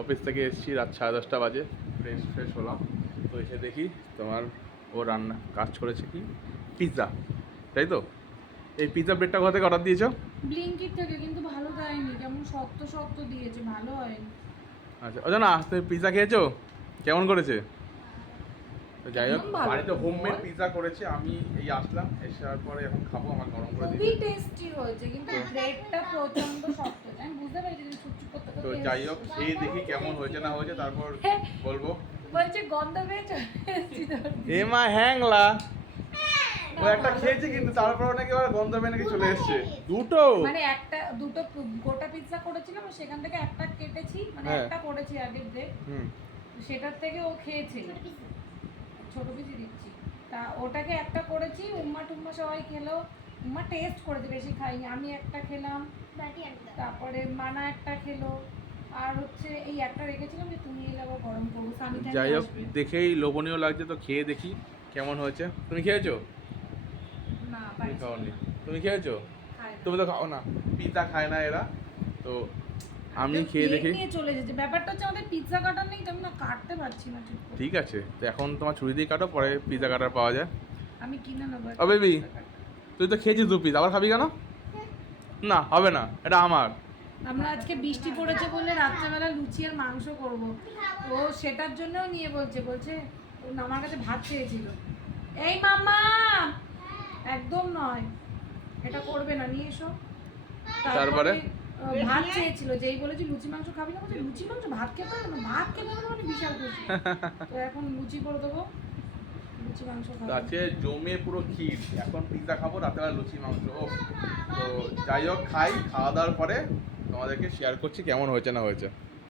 Office থেকে এসেছি, রাত 10:30 বাজে, ফ্রেশ হলাম। তো এসে দেখি তোমার ও রান্না কাজ করেছে কি পিৎজা, তাই তো? এই পিৎজা ব্রেডটা কোথা থেকে অর্ডার দিয়েছো? ব্লিঙ্কিট থেকে, কিন্তু ভালো দেয়নি, কেমন শক্ত শক্ত দিয়েছে, ভালো হয়নি। আচ্ছা, ওই না, তুমি পিৎজা খেয়েছো? কেমন করেছে? তো যাই হোক, একদম ভালো। বাড়িতে হোমমেড পিৎজা করেছে। আমি এই আসলাম, এসার পরে এখন খাবো, আমার গরম করে খুবই দিয়েছে। টেস্টি হয়েছে, কিন্তু ব্রেডটা প্রচন্ড শক্ত। আমি বুঝতে পেরেছি তুমি চুপচুপ করতে তো করতে যাই হোক, খেয়ে দেখি কেমন হয়েছে না হয়েছে, তারপর বলবো। বলছে গন্ধ পেয়েছো? এ মা হ্যাংলা, ও একটা খেয়েছে কিন্তু তারপর নাকি আবার গন্ধ পেয়ে নাকি চলে এসেছে। দুটো মানে দুটো গোটা পিৎজা করেছিলাম, সেখান থেকে একটা কেটেছি, মানে হ্যাঁ। একটা করেছি আগে ব্রেড, সেটার থেকে ও খেয়েছে। ছোট পিসই দিচ্ছি, তা ওটাকে একটা করেছি, উম্মা টুম্মা সবাই খেলো। উম্মা টেস্ট করেছে, বেশি খাইনি, আমি একটা খেলাম, তারপরে মানা একটা খেলো, আর হচ্ছে এই একটা রেখেছিলাম যে তুমি এলে আবার গরম করবো। যাই হোক, দেখেই লোভনীয় লাগছে, তো খেয়ে দেখি কেমন হয়েছে। তুমি খেয়েছো? না তুমি পাইছি খাওনি? না। তুমি খেয়েছো? খাই না। তুমি তো খাও না, পিৎজা খায় না এরা। তো আমি খেয়ে প্লেট দেখি। নিয়ে চলে এসেছে। ব্যাপারটা হচ্ছে আমাদের পিৎজা কাটার নেই, তো আমি না কাটতে পারছি না ঠিক করে। ঠিক আছে, তো এখন তোমার ছুরি দিয়ে কাটো, পরে পিৎজা কাটার পাওয়া যায়। আমি কিনে নেবো ও বেবি, তুই তো খেয়েছিস 2 পিস, আবার খাবি কেন? না হবে না, এটা আমার। আমরা আজকে বৃষ্টি পড়েছে বলে রাত্রেবেলা লুচি আর মাংস করব, তো সেটার জন্যও নিয়ে বলছে ও আমার কাছে ভাত চেয়েছিল। এই মাম্মা, একদম নয়, এটা করবে না, নিয়ে এসো। তারপরে ভাত চেয়েছিল, যেই বলেছি লুচি মাংস খাবি না, বলছে লুচি মাংস ভাত খেতে হবে না, ভাত খেতে হবে না, মানে বিশাল খুশি। তো এখন লুচি করে দেবো, লুচি মাংস খাবো। আজকে জমে পুরো ক্ষীর, এখন পিৎজা খাবো, রাতেবেলা লুচি মাংস। ও, তো যাই হোক, খাওয়া দাওয়ার পরে তোমাদেরকে শেয়ার করছি কেমন হয়েছে না হয়েছে।